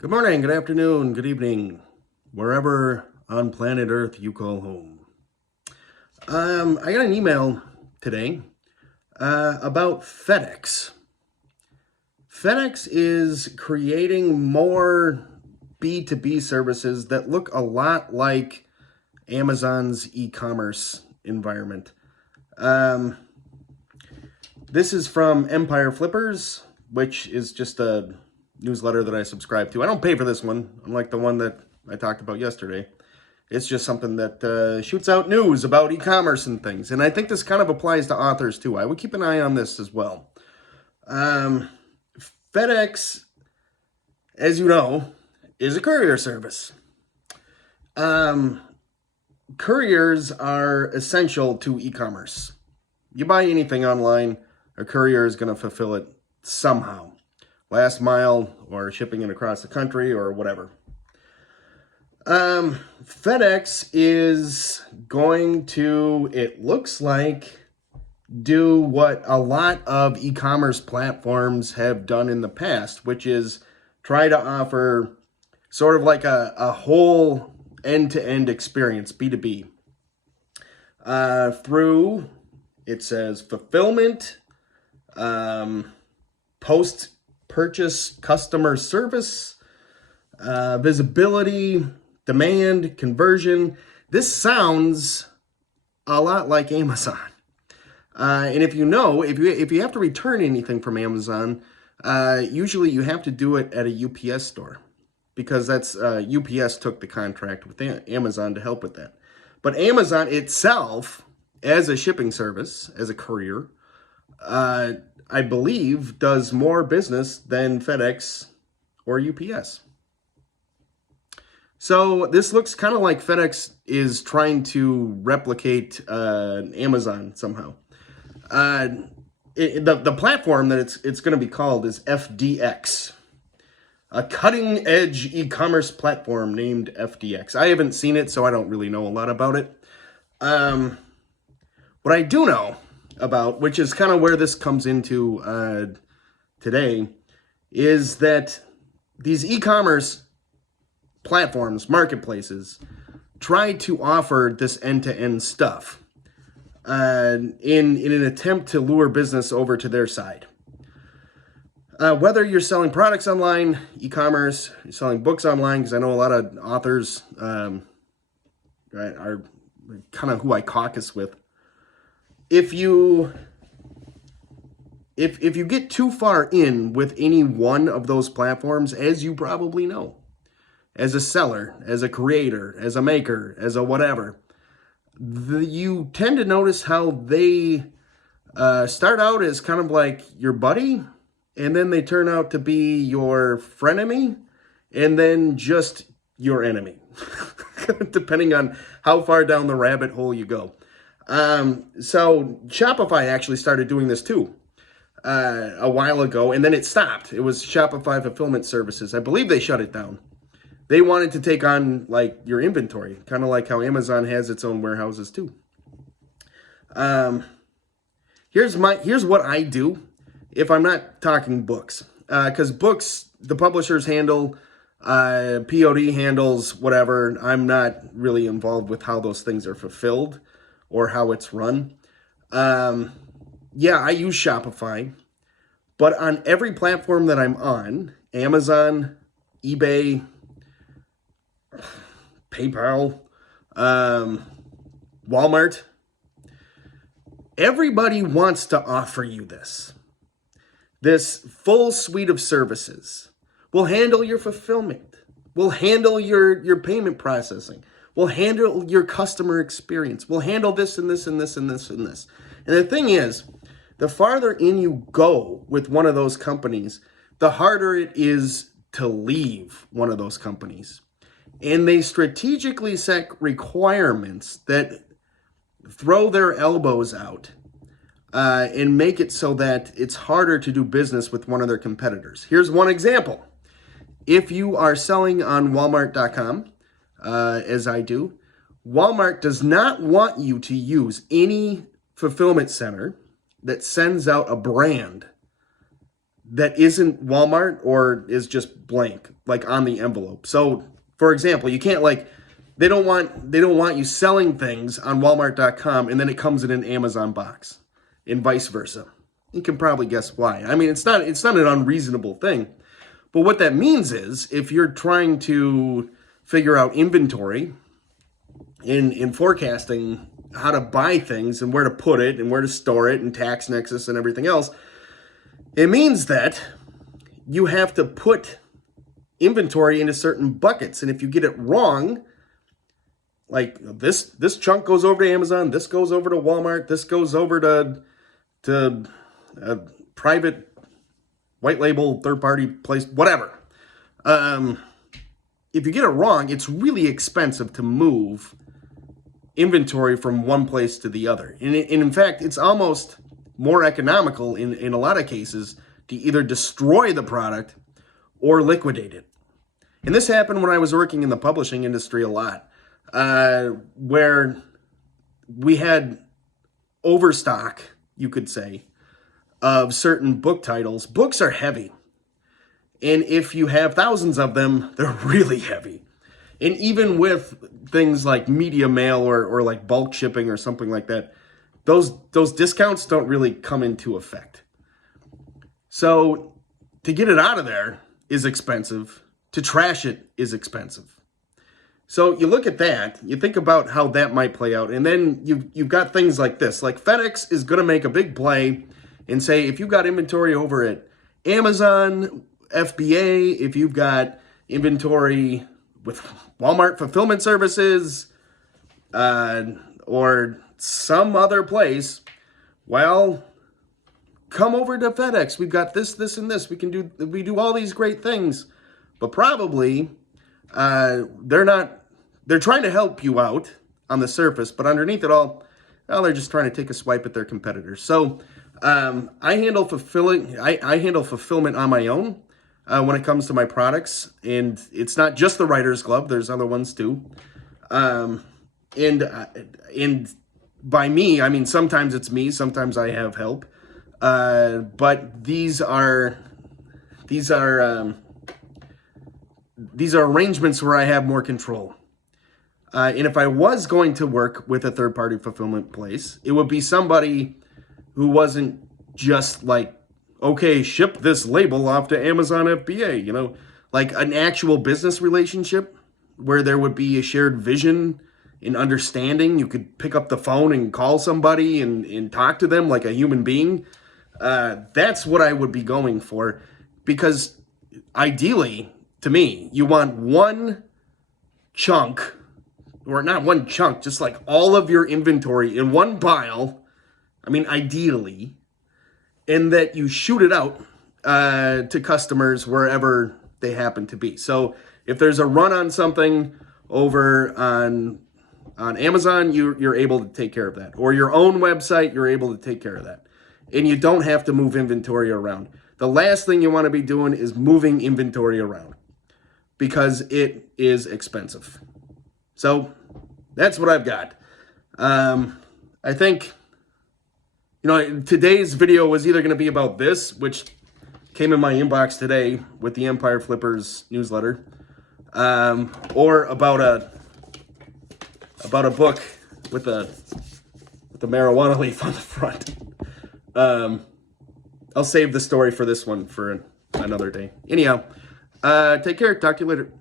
Good morning, good afternoon, good evening, wherever on planet Earth you call home. I got an email today about FedEx. FedEx is creating more B2B services that look a lot like Amazon's e-commerce environment. This is from Empire Flippers, which is just a newsletter that I subscribe to. I don't pay for this one, unlike the one that I talked about yesterday. It's just something that shoots out news about e-commerce and things. And I think this kind of applies to authors too. I would keep an eye on this as well. FedEx, as you know, is a courier service. Couriers are essential to e-commerce. You buy anything online, a courier is going to fulfill it somehow. Last mile or shipping it across the country or whatever. FedEx is going to, it looks like, do what a lot of e-commerce platforms have done in the past, which is try to offer sort of like a whole end-to-end experience, B2B, through, it says, fulfillment, post-purchase customer service, visibility, demand, conversion. This sounds a lot like Amazon. And if you know, if you have to return anything from Amazon, usually you have to do it at a UPS store, because that's UPS took the contract with Amazon to help with that. But Amazon itself, as a shipping service, as a courier, I believe, does more business than FedEx or UPS. So this looks kind of like FedEx is trying to replicate Amazon somehow. The platform that it's going to be called is FDX, a cutting-edge e-commerce platform named FDX. I haven't seen it, so I don't really know a lot about it. What I do know about, which is kind of where this comes into today, is that these e-commerce platforms, marketplaces, try to offer this end-to-end stuff in an attempt to lure business over to their side. Whether you're selling products online, e-commerce, you're selling books online, because I know a lot of authors are kind of who I caucus with. If you get too far in with any one of those platforms, as you probably know, as a seller, as a creator, as a maker, as a whatever, you tend to notice how they start out as kind of like your buddy, and then they turn out to be your frenemy, and then just your enemy, depending on how far down the rabbit hole you go. So Shopify actually started doing this too a while ago, and then it stopped. It was Shopify Fulfillment Services. I believe they shut it down. They wanted to take on like your inventory, kind of like how Amazon has its own warehouses too. Here's what I do if I'm not talking books, because books, the publishers handle, POD handles whatever. I'm not really involved with how those things are fulfilled or how it's run. Yeah, I use Shopify, but on every platform that I'm on, Amazon, eBay, PayPal, Walmart, everybody wants to offer you this full suite of services. We'll handle your fulfillment. We'll handle your payment processing. We'll handle your customer experience. We'll handle this and this and this and this and this. And the thing is, the farther in you go with one of those companies, the harder it is to leave one of those companies. And they strategically set requirements that throw their elbows out and make it so that it's harder to do business with one of their competitors. Here's one example. If you are selling on Walmart.com, as I do, Walmart does not want you to use any fulfillment center that sends out a brand that isn't Walmart or is just blank, like on the envelope. So, for example, you can't like they don't want you selling things on Walmart.com and then it comes in an Amazon box, and vice versa. You can probably guess why. I mean, it's not an unreasonable thing, but what that means is if you're trying to figure out inventory in forecasting how to buy things and where to put it and where to store it and tax nexus and everything else, it means that you have to put inventory into certain buckets. And if you get it wrong, like this chunk goes over to Amazon, this goes over to Walmart, this goes over to a private white label third party place, whatever. If you get it wrong, it's really expensive to move inventory from one place to the other. And in fact, it's almost more economical in a lot of cases to either destroy the product or liquidate it. And this happened when I was working in the publishing industry a lot, where we had overstock, you could say, of certain book titles. Books are heavy. And if you have thousands of them, they're really heavy. And even with things like media mail or like bulk shipping or something like that, those discounts don't really come into effect. So to get it out of there is expensive. To trash it is expensive. So you look at that, you think about how that might play out, and then you've got things like this. Like FedEx is going to make a big play and say, if you've got inventory over at Amazon, FBA, if you've got inventory with Walmart Fulfillment Services, or some other place, well, come over to FedEx. We've got this, and this. We do all these great things, but probably they're trying to help you out on the surface, but underneath it all, well, they're just trying to take a swipe at their competitors. So I handle fulfillment on my own when it comes to my products, and it's not just the Writer's Glove. There's other ones too. And by me, I mean sometimes it's me, sometimes I have help. But these are arrangements where I have more control. And if I was going to work with a third-party fulfillment place, it would be somebody who wasn't just like, okay, ship this label off to Amazon FBA, you know, like an actual business relationship where there would be a shared vision and understanding. You could pick up the phone and call somebody and talk to them like a human being. That's what I would be going for, because ideally, to me, you want one chunk, or not one chunk, just like all of your inventory in one pile. I mean, ideally, and that you shoot it out to customers wherever they happen to be. So if there's a run on something over on Amazon, you're able to take care of that. Or your own website, you're able to take care of that. And you don't have to move inventory around. The last thing you want to be doing is moving inventory around, because it is expensive. So that's what I've got. I think, you know, today's video was either going to be about this, which came in my inbox today with the Empire Flippers newsletter, or about a book with the marijuana leaf on the front. I'll save the story for this one for another day. Anyhow, take care. Talk to you later.